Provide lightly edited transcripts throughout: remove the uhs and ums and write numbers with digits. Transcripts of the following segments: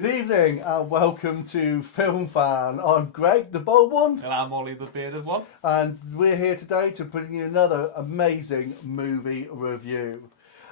Good evening and welcome to Film Fan. I'm Greg, the bold one, And I'm Ollie, the bearded one. and we're here today to bring you another amazing movie review.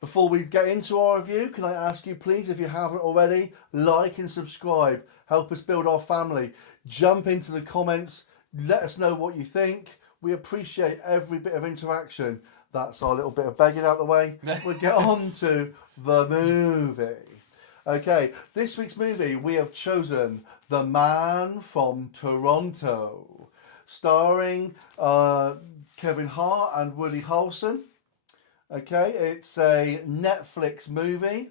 Before we get into our review, can I ask you please, if you haven't already, like and subscribe. Help us build our family. Jump into the comments, let us know what you think. We appreciate every bit of interaction. That's our little bit of begging out the way. We'll get on to the movie. Okay, this week's movie we have chosen The Man from Toronto, starring Kevin Hart and Woody Harrelson. Okay, it's a Netflix movie.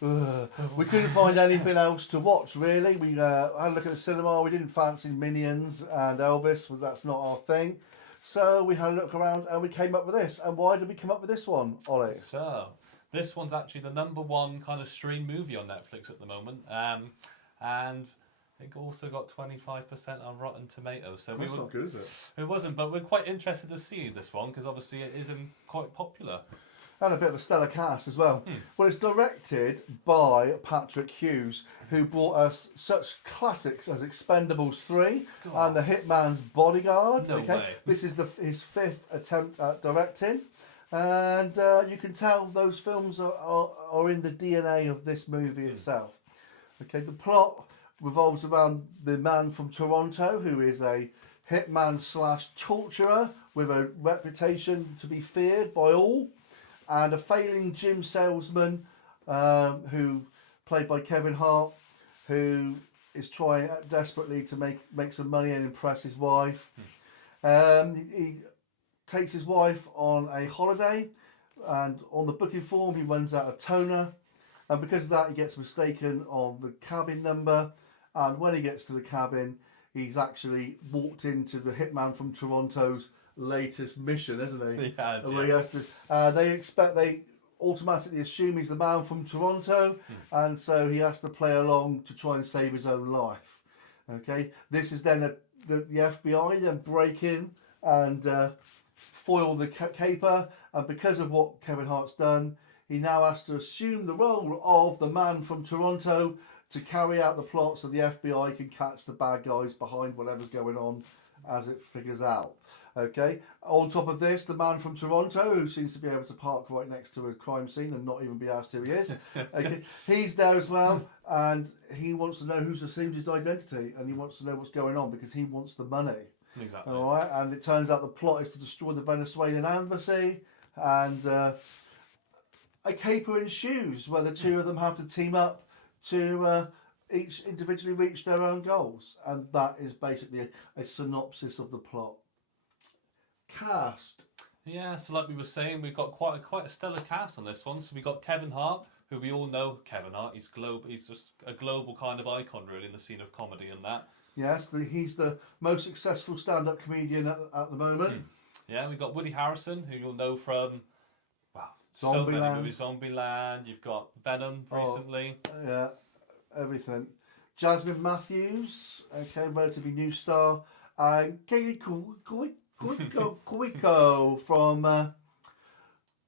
We couldn't find anything else to watch really. We had a look at the cinema. We didn't fancy Minions and Elvis. That's not our thing. So we had a look around and we came up with this. And why did we come up with this one, Ollie? So, this one's actually the number one kind of stream movie on Netflix at the moment. And it also got 25% on Rotten Tomatoes. So That's not good, is it? It wasn't, but we're quite interested to see this one because obviously it isn't quite popular. And a bit of a stellar cast as well. Well, it's directed by Patrick Hughes, who brought us such classics as Expendables 3 and The Hitman's Bodyguard. No way. This is his fifth attempt at directing. And you can tell those films are in the DNA of this movie itself. Okay, the plot revolves around the man from Toronto who is a hitman slash torturer with a reputation to be feared by all, and a failing gym salesman who, played by Kevin Hart, who is trying desperately to make some money and impress his wife. He takes his wife on a holiday, and on the booking form he runs out of toner, and because of that he gets mistaken on the cabin number, and when he gets to the cabin he's actually walked into the Hitman from Toronto's latest mission, isn't he? He has, Where he yeah. has to, they automatically assume he's the man from Toronto, and so he has to play along to try and save his own life. Okay, this is then the FBI then break in and foil the caper, and because of what Kevin Hart's done, he now has to assume the role of the man from Toronto to carry out the plot so the FBI can catch the bad guys behind whatever's going on as it figures out. Okay, on top of this, the man from Toronto, who seems to be able to park right next to a crime scene and not even be asked who he is, okay, he's there as well, and he wants to know who's assumed his identity, and he wants to know what's going on because he wants the money. Exactly. All right, and it turns out the plot is to destroy the Venezuelan embassy, and a caper ensues where the two of them have to team up to each individually reach their own goals, and that is basically a synopsis of the plot. Cast. Yeah, so like we were saying, we've got quite a stellar cast on this one. So we got Kevin Hart, who we all know Kevin Hart. He's just a global kind of icon, really, in the scene of comedy and that. Yes, he's the most successful stand-up comedian at the moment. Yeah, we got Woody Harrelson, who you'll know from so many Zombieland. movies. Zombieland. You've got Venom recently. Yeah, everything. Jasmine Matthews, okay, relatively new star. Kaylee Cuoco from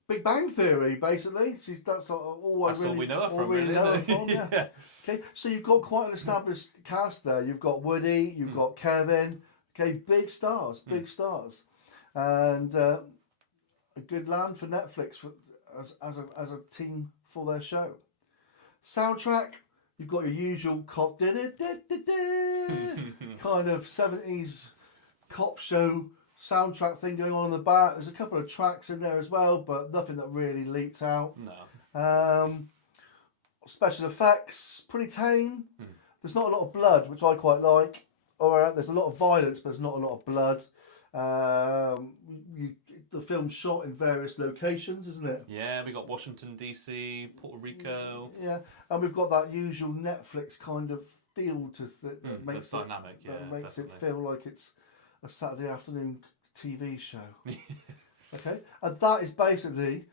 Big Bang Theory, basically. That's all That's all we know her from, really really, know her isn't it? from, yeah. Yeah. Okay, so you've got quite an established cast there. You've got Woody, you've got Kevin. Okay, big stars, and a good land for Netflix as a team for their show. Soundtrack. You've got your usual cop kind of 70s cop show soundtrack thing going on in the back. There's a couple of tracks in there as well, but nothing that really leaped out. No. Special effects, pretty tame. There's not a lot of blood, which I quite like. Or there's a lot of violence, but there's not a lot of blood. The film's shot in various locations, isn't it? Yeah, we got Washington DC, Puerto Rico. Yeah, and we've got that usual Netflix kind of feel to that makes that's dynamic. Yeah, that makes it definitely. feel like it's a Saturday afternoon TV show. Okay, and that is basically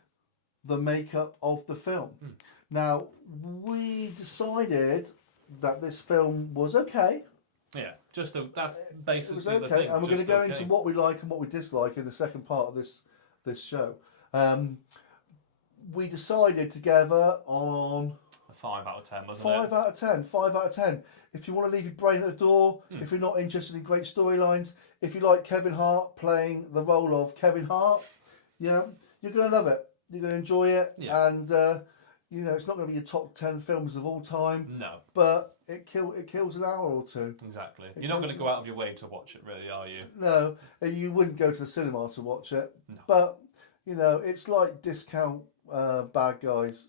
the makeup of the film. Now, we decided that this film was okay. Yeah, that's It basically was the okay, thing. and we're going to just go okay. into what we like and what we dislike in the second part of this show. We decided together on I 5 out of 10, wasn't Five it? out of 10. 5 out of 10. If you want to leave your brain at the door, if you're not interested in great storylines, if you like Kevin Hart playing the role of Kevin Hart, yeah, you're going to love it. You're going to enjoy it. Yeah. And, you know, it's not going to be your top 10 films of all time, No, but it kills an hour or two. exactly. You're not going to go out of your way to watch it, really, are you? No, and you wouldn't go to the cinema to watch it. No. But, you know, it's like discount bad guys.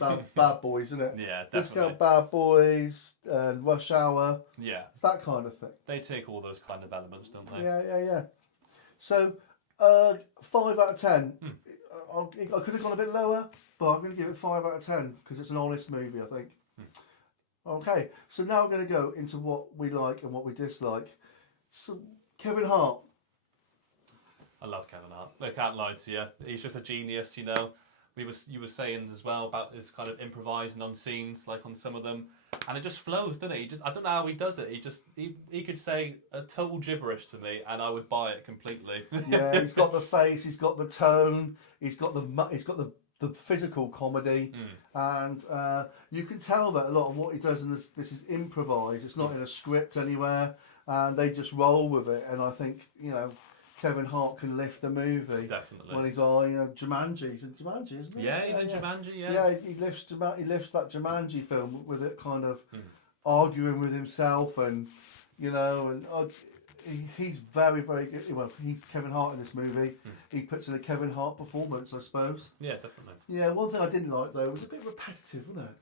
Bad boys, isn't it? Yeah, definitely. Discount Bad Boys and Rush Hour. Yeah, It's that kind of thing. they take all those kind of elements, don't they? Yeah. So, 5 out of 10. I could have gone a bit lower, but I'm going to give it 5 out of 10 because it's an honest movie, I think. Okay, so now we're going to go into what we like and what we dislike. So, Kevin Hart. I love Kevin Hart. I can't lie to you. He's just a genius, you know. You were saying as well about this kind of improvising on scenes, like on some of them, and it just flows, doesn't it? I don't know how he does it. He could say a total gibberish to me, and I would buy it completely. Yeah, he's got the face, he's got the tone, he's got the physical comedy, and you can tell that a lot of what he does in this is improvised. It's not in a script anywhere, and they just roll with it. And I think, you know, Kevin Hart can lift a movie. Definitely. When he's on, you know, Jumanji. He's in Jumanji, isn't he? Yeah, he's in Jumanji. Yeah. Yeah, he lifts that Jumanji film with it kind of arguing with himself, and you know, and he's very, very good. Well, he's Kevin Hart in this movie. He puts in a Kevin Hart performance, I suppose. Yeah, definitely. Yeah, one thing I didn't like though, it was a bit repetitive, wasn't it?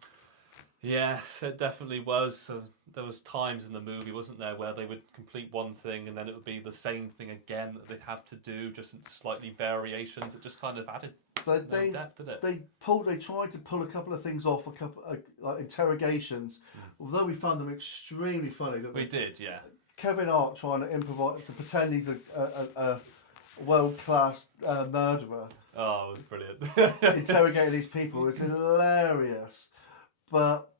Yes, it definitely was. So there was times in the movie, wasn't there, where they would complete one thing and then it would be the same thing again that they'd have to do, just in slightly variations. It just kind of added no depth, did it? They tried to pull a couple of things off, like interrogations, although we found them extremely funny. Didn't we? We did, yeah. Kevin Hart trying to improvise to pretend he's a world-class murderer, Oh, it was brilliant. interrogating these people. It's hilarious, but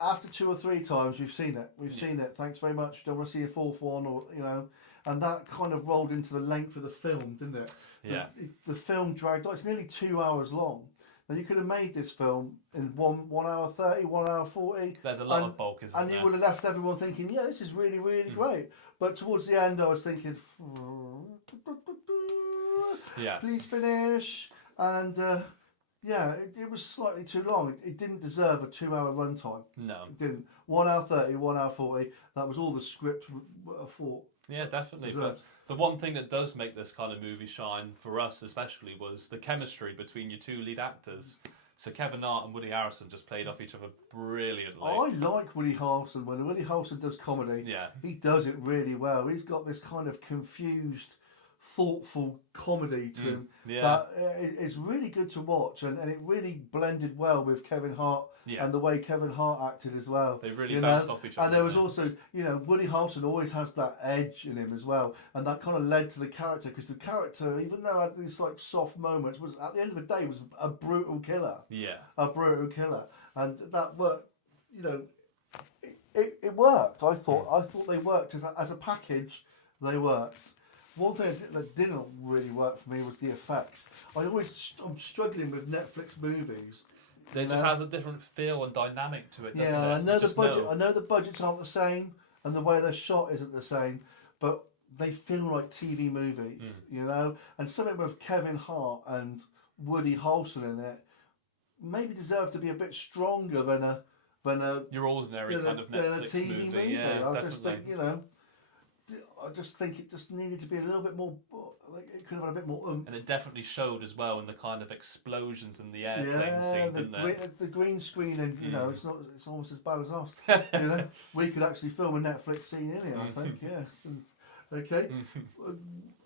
after 2 or 3 times we've seen it. We've seen it. Thanks very much. Don't want to see a fourth one, or you know, and that kind of rolled into the length of the film, didn't it? Yeah. The film dragged on. It's nearly 2 hours long. Now you could have made this film in 1 hour 30, 1 hour 40. There's a lot of bulk, isn't and there? you would have left everyone thinking, yeah, this is really, really great. But towards the end, I was thinking, Yeah. please finish. And yeah, it was slightly too long. It didn't deserve a 2 hour runtime. No. It didn't. 1 hour 30, 1 hour 40. That was all the script for. Yeah, definitely. Deserved. But the one thing that does make this kind of movie shine, for us especially, was the chemistry between your two lead actors. So Kevin Hart and Woody Harrelson just played off each other brilliantly. I like Woody Harrelson. When Woody Harrelson does comedy, Yeah. he does it really well. He's got this kind of confused, thoughtful comedy to him Yeah. that it's really good to watch, and it really blended well with Kevin Hart Yeah. and the way Kevin Hart acted as well. They really you bounced know? off each other. And there was didn't also, you know, Woody Harrelson always has that edge in him as well, and that kind of led to the character, because the character, even though had these like soft moments, was at the end of the day was a brutal killer. they? Yeah. A brutal killer, and that worked. You know, it worked. I thought they worked as a package. They worked. One thing that didn't really work for me was the effects. I'm struggling with Netflix movies. It just has a different feel and dynamic to it, doesn't Yeah, it? I know You the just budget. know. I know the budgets aren't the same, and the way they're shot isn't the same, but they feel like TV movies, you know. And something with Kevin Hart and Woody Harrelson in it maybe deserve to be a bit stronger than a Your ordinary kind of than a Netflix TV movie. Yeah, I definitely. just think, you know, I just think it just needed to be a little bit more. Like it could have had a bit more oomph. And it definitely showed as well in the kind of explosions in the airplane scene, didn't it? The green screen, you know, it's almost as bad as us. You know, we could actually film a Netflix scene in here. I think, yes. Okay.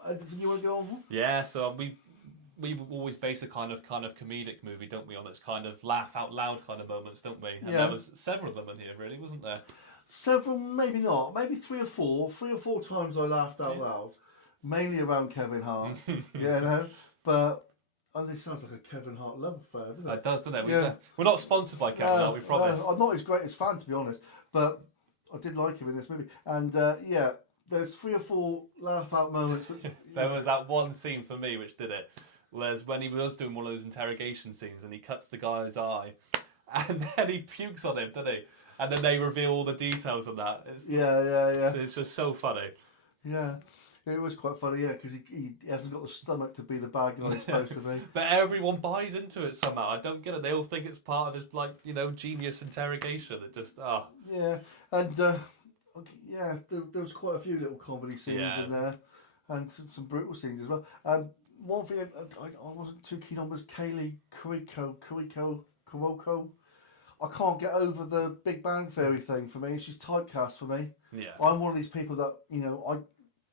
Anything you want to go on? Yeah, so we always base a kind of comedic movie, don't we, on this kind of laugh out loud kind of moments, don't we? And Yeah. there was several of them in here, really, wasn't there? Several, maybe not. Maybe 3 or 4. 3 or 4 times I laughed out loud, mainly around Kevin Hart. You know, but this sounds like a Kevin Hart love affair, doesn't it? It does, doesn't it? Yeah. We're not sponsored by Kevin Hart, we promise. I'm not his greatest fan, to be honest, but I did like him in this movie. And yeah, there's 3 or 4 laugh out moments. Which, There was that one scene for me which did it. Was when he was doing one of those interrogation scenes and he cuts the guy's eye and then he pukes on him, doesn't he? And then they reveal all the details of that. It's just so funny. Yeah. It was quite funny, yeah, because he hasn't got the stomach to be the bad guy he's supposed to be. But everyone buys into it somehow. I don't get it. They all think it's part of his, like, genius interrogation. It just, Yeah, and yeah, there was quite a few little comedy scenes in there, and some brutal scenes as well. One thing I wasn't too keen on was Kaylee Cuoco. I can't get over the Big Bang Theory thing for me. She's typecast for me. Yeah. I'm one of these people that,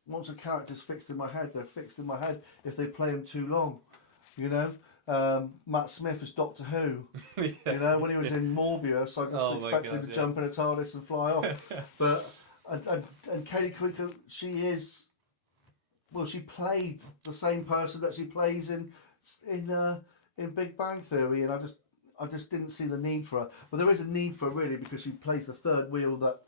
once a character's fixed in my head, they're fixed in my head if they play them too long. Matt Smith as Doctor Who. When he was in Morbius, I just expected him to jump in a TARDIS and fly off. But and Katie Cuoco, she played the same person that she plays in Big Bang Theory, and I just didn't see the need for her. But there is a need for her, really, because she plays the third wheel that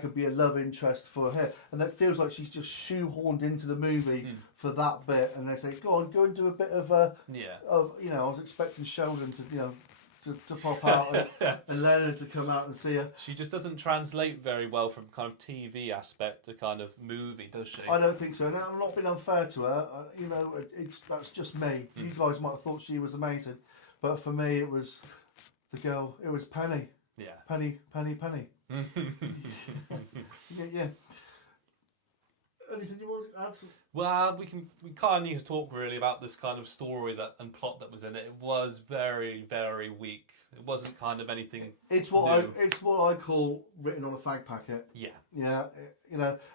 could be a love interest for her. And that feels like she's just shoehorned into the movie for that bit. And they say, go and do a bit of I was expecting Sheldon to pop out and Leonard to come out and see her. She just doesn't translate very well from kind of TV aspect to kind of movie, does she? I don't think so. No, I'm not being unfair to her. That's just me. You guys might have thought she was amazing. But for me, it was the girl. It was Penny. Yeah. Penny. yeah. Anything you want to add? Well, we kind of need to talk really about this kind of story and plot that was in it. It was very, very weak. It wasn't kind of anything. It's what I call written on a fag packet. Yeah. Yeah.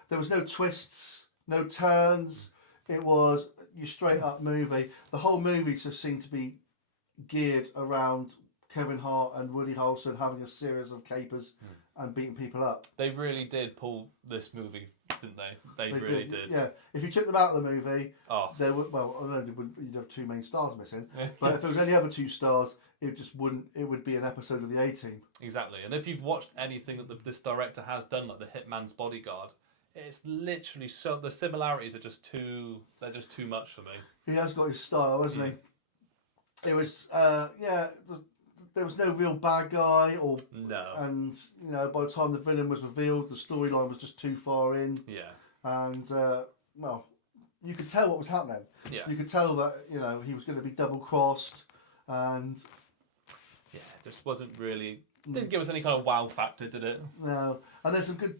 There was no twists, no turns. It was your straight up movie. The whole movie just seemed to be geared around Kevin Hart and Woody Harrelson having a series of capers and beating people up. They really did pull this movie, didn't they? They really did. Yeah. If you took them out of the movie, there would, you'd have two main stars missing. But if there was any other two stars, it just wouldn't. It would be an episode of the A-Team. Exactly. And if you've watched anything that this director has done, like The Hitman's Bodyguard, it's literally so. The similarities are just too. They're just too much for me. He has got his style, hasn't he? It was, there was no real bad guy, and by the time the villain was revealed, the storyline was just too far in. Yeah. And you could tell what was happening. Yeah. You could tell that he was going to be double crossed, and it just wasn't really. Didn't give us any kind of wow factor, did it? No. And there's some good,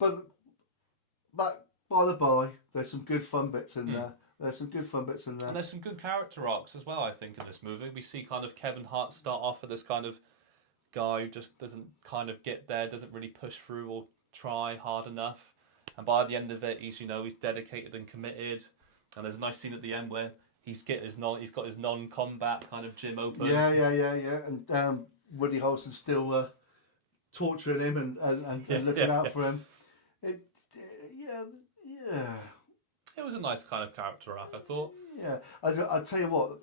but that by the by, there's some good fun bits in there. There's some good fun bits in there. And there's some good character arcs as well, I think, in this movie. We see kind of Kevin Hart start off with this kind of guy who just doesn't kind of get there, doesn't really push through or try hard enough. And by the end of it, he's dedicated and committed. And there's a nice scene at the end where he's got his non-combat kind of gym open. Yeah. And Woody Harrelson's still torturing him and looking out for him. It was a nice kind of character arc, I thought. Yeah, I'll tell you what,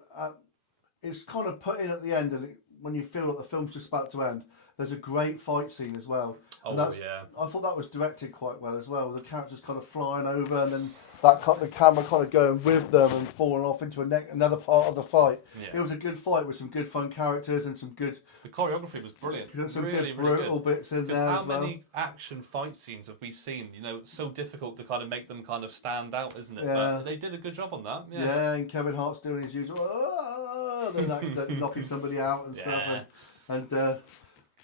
it's kind of put in at the end, and when you feel like the film's just about to end, there's a great fight scene as well. I thought that was directed quite well as well. The characters kind of flying over, and then the camera kind of going with them and falling off into another part of the fight. Yeah. It was a good fight with some good fun characters and some good. The choreography was brilliant. Some really, good brutal good. bits in there as well. How many action fight scenes have we seen? It's so difficult to kind of make them kind of stand out, isn't it? Yeah. But they did a good job on that. Yeah, and Kevin Hart's doing his usual, then accidentally knocking somebody out and stuff, and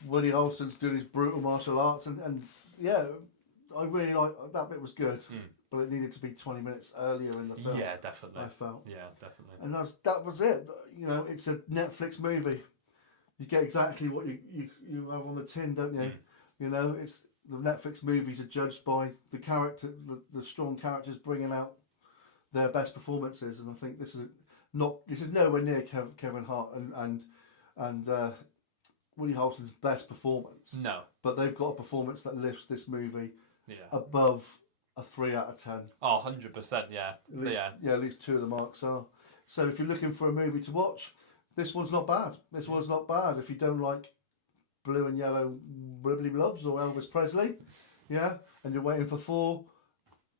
Woody Harrelson's doing his brutal martial arts, and I really like that bit. Was good. But it needed to be 20 minutes earlier in the film. Yeah, definitely. I felt. Yeah, definitely. And that was it. It's a Netflix movie. You get exactly what you have on the tin, don't you? It's the Netflix movies are judged by the character, the strong characters bringing out their best performances, and I think this is nowhere near Kevin Hart and Woody Harrelson's best performance. No. But they've got a performance that lifts this movie above a 3 out of 10. Oh, 100%, yeah. At least two of the marks are. So if you're looking for a movie to watch, this one's not bad. This one's not bad. If you don't like blue and yellow blibbly blobs or Elvis Presley, and you're waiting for Thor,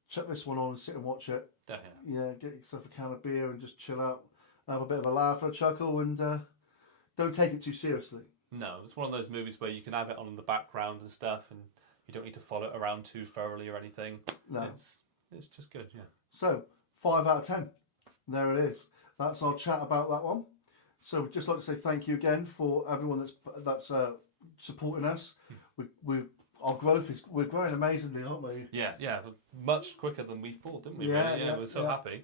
chuck this one on and sit and watch it. Definitely. Yeah, get yourself a can of beer and just chill out, have a bit of a laugh and a chuckle, and don't take it too seriously. No, it's one of those movies where you can have it on in the background and stuff, and you don't need to follow it around too thoroughly or anything. No. It's just good, yeah. So 5 out of 10. There it is. That's our chat about that one. So we'd just like to say thank you again for everyone that's supporting us. Our growth we're growing amazingly, aren't we? Yeah, much quicker than we thought, didn't we? Yeah, really? We're so happy.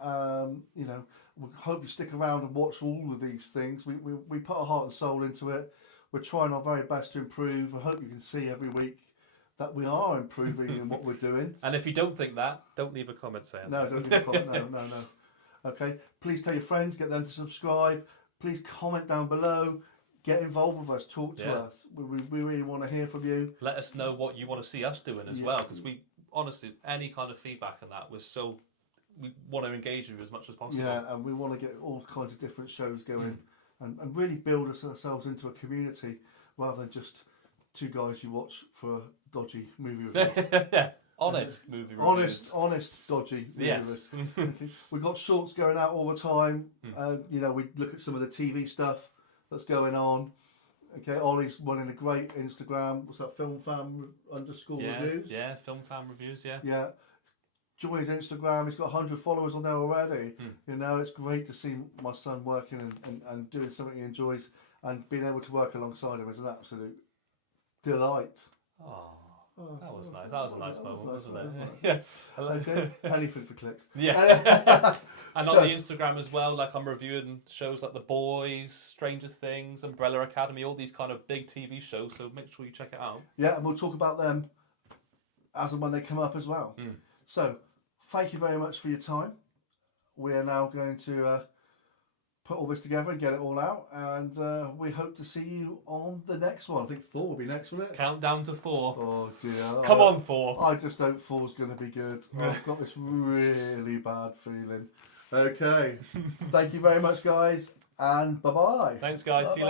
You know, we hope you stick around and watch all of these things. We put our heart and soul into it. We're trying our very best to improve. I hope you can see every week that we are improving in what we're doing. And if you don't think that, don't leave a comment saying No, that. don't leave a comment. No. Okay, please tell your friends, get them to subscribe. Please comment down below. Get involved with us. Talk to us. We really want to hear from you. Let us know what you want to see us doing as well, because we honestly, any kind of feedback on that we want to engage with you as much as possible. Yeah, and we want to get all kinds of different shows going and really build ourselves into a community rather than just two guys you watch for a dodgy movie reviews. Honest movie reviews. Honest, dodgy movie Yes. reviews. Okay. We've got shorts going out all the time. You know, we look at some of the TV stuff that's going on. Okay, Ollie's running a great Instagram. What's that? FilmFam_reviews. Yeah, Film Fan Reviews. Yeah. Yeah. Join his Instagram. He's got 100 followers on there already. You know, it's great to see my son working and doing something he enjoys, and being able to work alongside him is an absolute delight. Oh, that was nice. That was a nice moment, wasn't it? Nice. Yeah. Okay, anything for clicks. Yeah. And on the Instagram as well, like I'm reviewing shows like The Boys, Stranger Things, Umbrella Academy, all these kind of big TV shows. So make sure you check it out. Yeah, and we'll talk about them as and when they come up as well. So, thank you very much for your time. We are now going to put all this together and get it all out, and we hope to see you on the next one. I think Thor will be next, won't it? Countdown to Thor. Oh dear. Come on, Thor. I just hope Thor's going to be good. I've got this really bad feeling. Okay. Thank you very much, guys, and bye-bye. Thanks, guys. See you later.